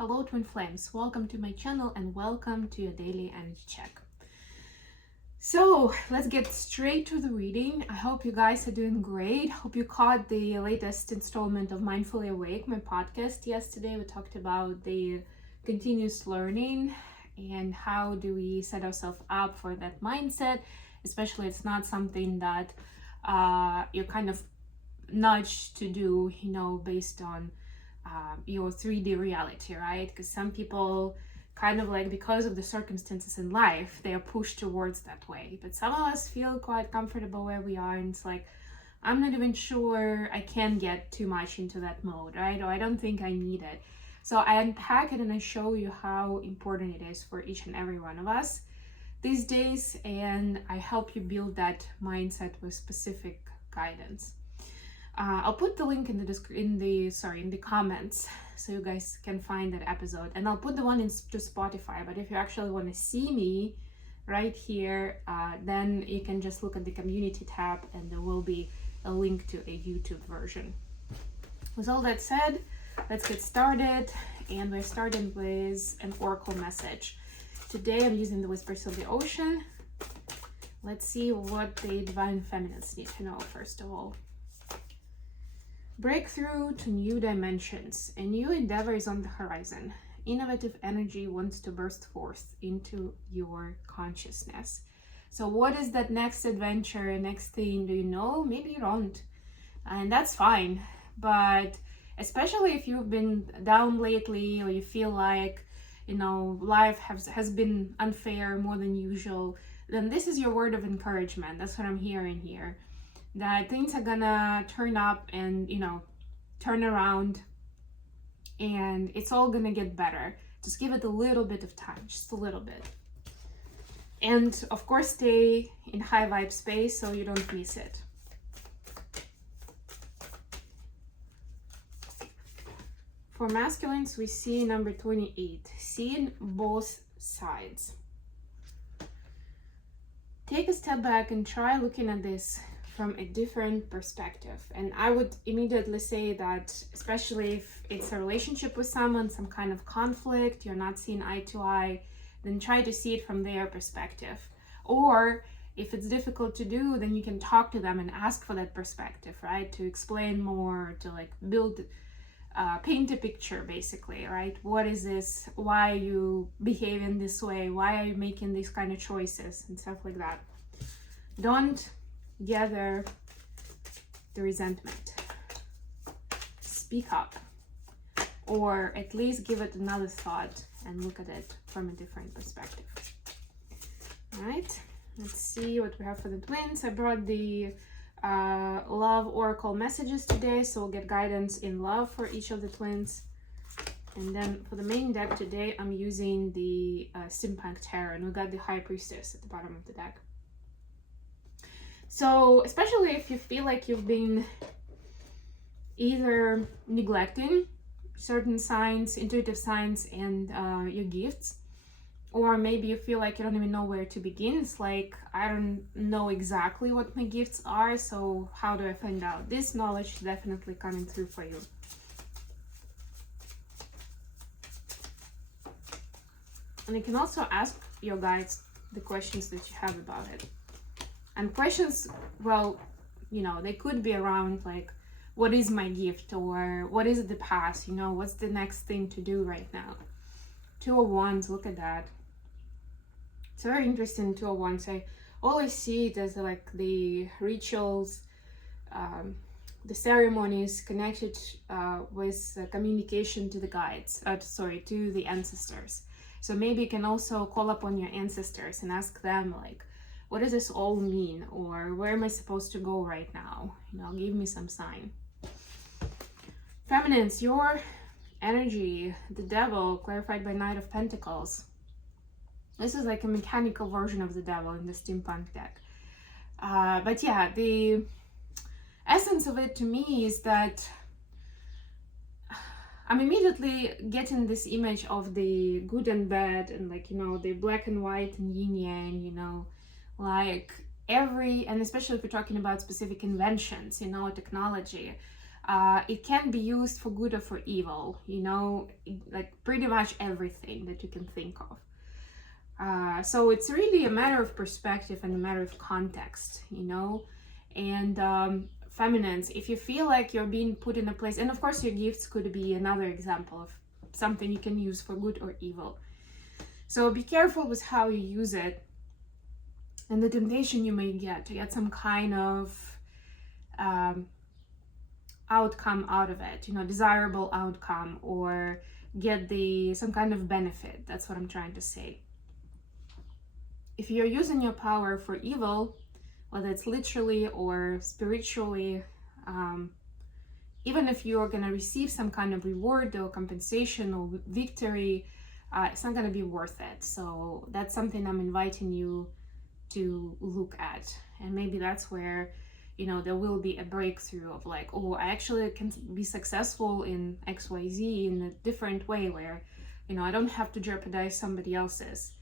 Hello twin flames, welcome to my channel and welcome to your daily energy check. So let's get straight to the reading. I hope you guys are doing great. Hope you caught the latest installment of Mindfully Awake, my podcast. Yesterday we talked about the continuous learning and how do we set ourselves up for that mindset, especially it's not something that you're kind of nudged to do, based on your 3D reality, right? Because some people kind of like, because of the circumstances in life, they are pushed towards that way. But some of us feel quite comfortable where we are, and it's like, I'm not even sure I can get too much into that mode, right? Or I don't think I need it. So I unpack it and I show you how important it is for each and every one of us these days, and I help you build that mindset with specific guidance. I'll put the link in the comments so you guys can find that episode, and I'll put the one into Spotify. But if you actually want to see me right here, then you can just look at the community tab and there will be a link to a YouTube version. With all that said, let's get started, and we're starting with an oracle message. Today I'm using the Whispers of the Ocean. Let's see what the divine feminines need to know first of all. Breakthrough to new dimensions. A new endeavor is on the horizon. Innovative energy wants to burst forth into your consciousness. So what is that next adventure, next thing? Do you know? Maybe you don't. And that's fine. But especially if you've been down lately, or you feel like, life has been unfair more than usual, then this is your word of encouragement. That's what I'm hearing here. That things are gonna turn up and turn around, and it's all gonna get better. Just give it a little bit of time, just a little bit, and of course stay in high vibe space so you don't miss it. For masculines, we see number 28, seeing both sides. Take a step back and try looking at this from a different perspective. And I would immediately say that, especially if it's a relationship with someone, some kind of conflict, you're not seeing eye to eye, then try to see it from their perspective. Or if it's difficult to do, then you can talk to them and ask for that perspective, right? To explain more, to build, paint a picture basically, right? What is this? Why are you behaving this way? Why are you making these kind of choices and stuff like that? Don't gather the resentment. Speak up, or at least give it another thought and look at it from a different perspective. All right, let's see what we have for the twins. I brought the love oracle messages today, so we'll get guidance in love for each of the twins. And then for the main deck today, I'm using the Steampunk Tarot, and we got the High Priestess at the bottom of the deck. So especially if you feel like you've been either neglecting certain signs, intuitive signs, and your gifts, or maybe you feel like you don't even know where to begin. It's like, I don't know exactly what my gifts are, so how do I find out? This knowledge is definitely coming through for you. And you can also ask your guides the questions that you have about it. And questions, well, they could be around like, what is my gift? Or what is the past? What's the next thing to do right now? Two of Wands, look at that. It's very interesting, Two of Wands. I always see it as like the rituals, the ceremonies connected with communication to the guides, to the ancestors. So maybe you can also call upon your ancestors and ask them like, what does this all mean? Or where am I supposed to go right now? Give me some sign. Feminines, your energy, the devil, clarified by Knight of Pentacles. This is like a mechanical version of the devil in the steampunk deck. But yeah, the essence of it to me is that I'm immediately getting this image of the good and bad, and the black and white and yin yang, and especially if we're talking about specific inventions, technology, It can be used for good or for evil, you know, like pretty much everything that you can think of. So it's really a matter of perspective and a matter of context, you know. And feminines, if you feel like you're being put in a place, and of course your gifts could be another example of something you can use for good or evil. So be careful with how you use it and the temptation you may get to get some kind of outcome out of it, you know, desirable outcome, or get some kind of benefit. That's what I'm trying to say. If you're using your power for evil, whether it's literally or spiritually, even if you're going to receive some kind of reward or compensation or victory, it's not going to be worth it. So that's something I'm inviting you to look at. And maybe that's where, you know, there will be a breakthrough of like, oh, I actually can be successful in XYZ in a different way, where, you know, I don't have to jeopardize somebody else's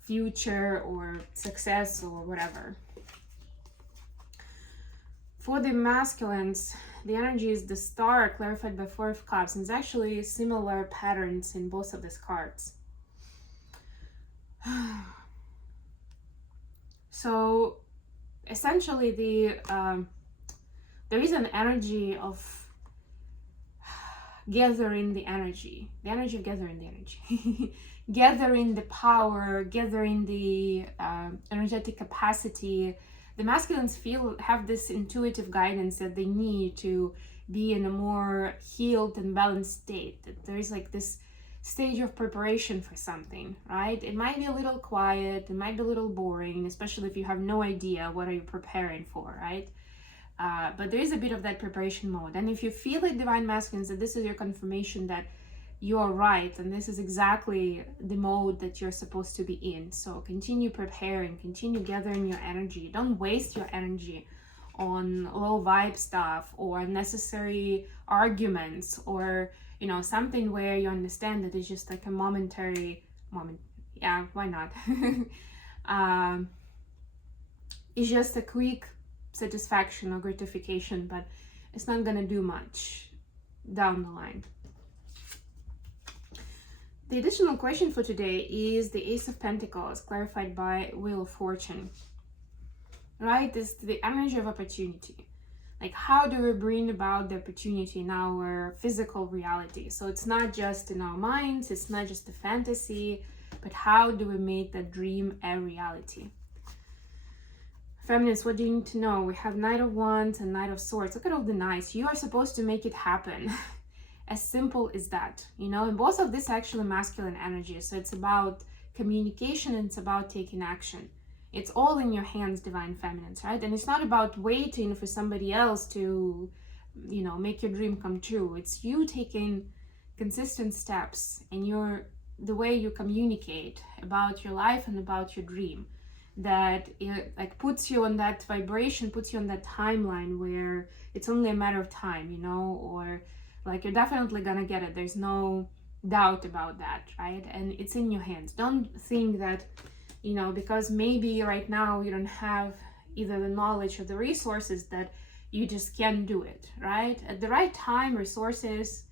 future or success or whatever. For the masculines, the energy is the Star, clarified by Four of Cups, and it's actually similar patterns in both of these cards. So essentially there is an energy of gathering the energy of gathering the energy, gathering the power, gathering the energetic capacity. The masculines have this intuitive guidance that they need to be in a more healed and balanced state, that there is like this stage of preparation for something, right? It might be a little quiet, it might be a little boring, especially if you have no idea what are you preparing for, right? But there is a bit of that preparation mode. And if you feel it, divine masculines, that this is your confirmation that you are right, and this is exactly the mode that you're supposed to be in. So continue preparing, continue gathering your energy. Don't waste your energy on low vibe stuff or unnecessary arguments, or, you know, something where you understand that it's just like a momentary moment. Yeah, why not? It's just a quick satisfaction or gratification, but it's not gonna do much down the line. The additional question for today is the Ace of Pentacles, clarified by Wheel of Fortune. Right? This is the energy of opportunity. Like, how do we bring about the opportunity in our physical reality? So it's not just in our minds, it's not just a fantasy, but how do we make that dream a reality? Feminists, what do you need to know? We have Knight of Wands and Knight of Swords. Look at all the knights. You are supposed to make it happen. As simple as that, you know, and both of this actually masculine energy. So it's about communication and it's about taking action. It's all in your hands, divine feminines, right? And it's not about waiting for somebody else to, you know, make your dream come true. It's you taking consistent steps and the way you communicate about your life and about your dream, that it like puts you on that vibration, puts you on that timeline where it's only a matter of time, you know, or like you're definitely gonna get it. There's no doubt about that, right? And it's in your hands. Don't think that, you know, because maybe right now you don't have either the knowledge or the resources, that you just can't do it, right? At the right time, resources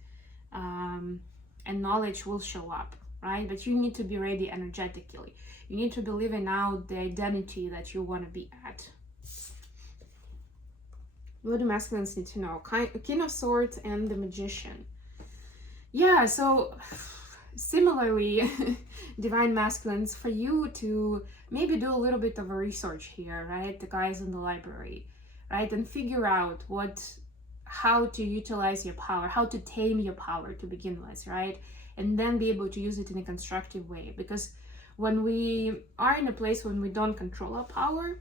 and knowledge will show up, right? But you need to be ready energetically. You need to be living out the identity that you want to be at. What do masculines need to know? King of Swords and the Magician. Yeah, so similarly, divine masculines, for you to maybe do a little bit of a research here, right? The guys in the library, right? And figure out how to utilize your power, how to tame your power to begin with, right? And then be able to use it in a constructive way. Because when we are in a place when we don't control our power,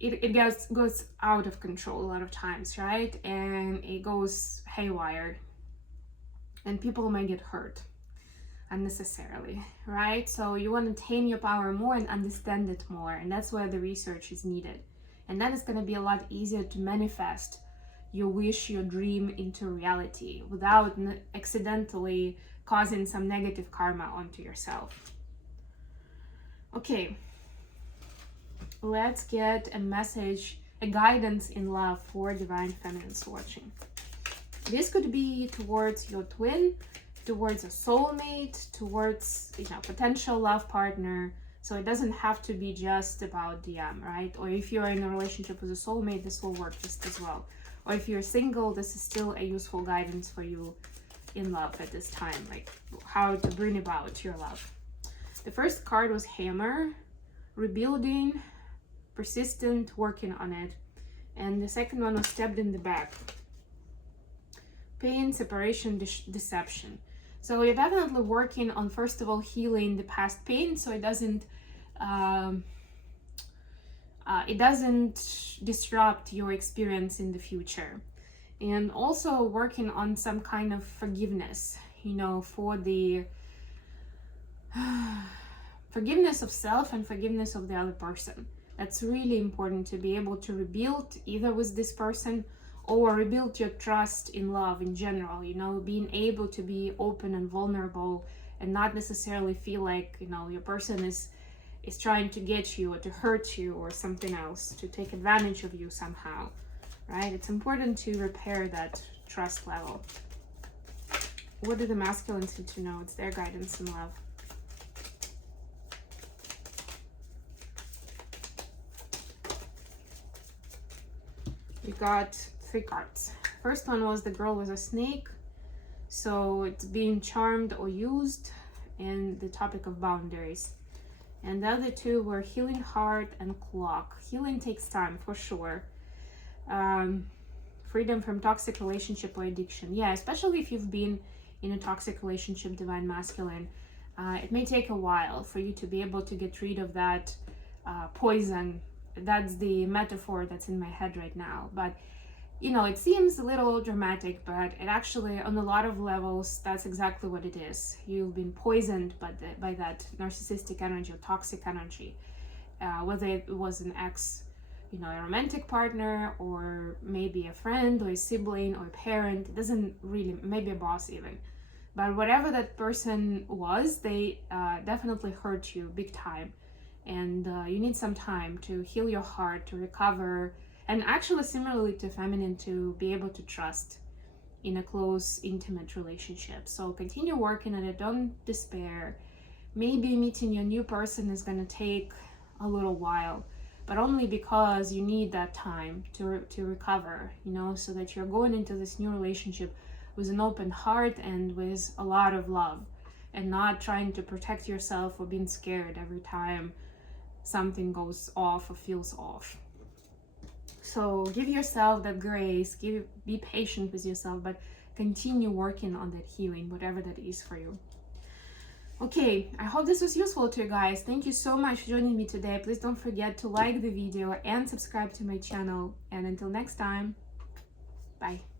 it goes out of control a lot of times, right? And it goes haywire. And people might get hurt unnecessarily, right? So you want to tame your power more and understand it more. And that's where the research is needed. And then it's going to be a lot easier to manifest your wish, your dream into reality without accidentally causing some negative karma onto yourself. Okay. Let's get a message, a guidance in love for divine feminines watching. This could be towards your twin, towards a soulmate, towards, you know, potential love partner. So it doesn't have to be just about DM, right? Or if you're in a relationship with a soulmate, this will work just as well. Or if you're single, this is still a useful guidance for you in love at this time, like how to bring about your love. The first card was Hammer, rebuilding, persistent, working on it. And the second one was Stabbed in the Back, pain, separation, deception. So you're definitely working on, first of all, healing the past pain, so it doesn't disrupt your experience in the future. And also working on some kind of forgiveness, you know, for the forgiveness of self and forgiveness of the other person. That's really important to be able to rebuild either with this person or rebuild your trust in love in general, you know, being able to be open and vulnerable and not necessarily feel like, you know, your person is trying to get you or to hurt you or something else, to take advantage of you somehow, right? It's important to repair that trust level. What do the masculines need to know? It's their guidance in love. We got 3 cards. First one was the girl with a snake, so it's being charmed or used, and the topic of boundaries. And the other 2 were healing heart and clock. Healing takes time for sure. Freedom from toxic relationship or addiction. Yeah, especially if you've been in a toxic relationship, divine masculine, it may take a while for you to be able to get rid of that poison. That's the metaphor that's in my head right now. But, you know, it seems a little dramatic, but it actually, on a lot of levels, that's exactly what it is. You've been poisoned by that narcissistic energy or toxic energy, whether it was an ex, you know, a romantic partner, or maybe a friend or a sibling or a parent. It doesn't really, maybe a boss even. But whatever that person was, they definitely hurt you big time. And you need some time to heal your heart, to recover, and actually similarly to feminine, to be able to trust in a close, intimate relationship. So continue working on it, don't despair. Maybe meeting your new person is going to take a little while, but only because you need that time to recover, you know, so that you're going into this new relationship with an open heart and with a lot of love, and not trying to protect yourself or being scared every time something goes off or feels off. So give yourself that grace, be patient with yourself, but continue working on that healing, whatever that is for you. Okay, I hope this was useful to you guys. Thank you so much for joining me today. Please don't forget to like the video and subscribe to my channel. And until next time, bye.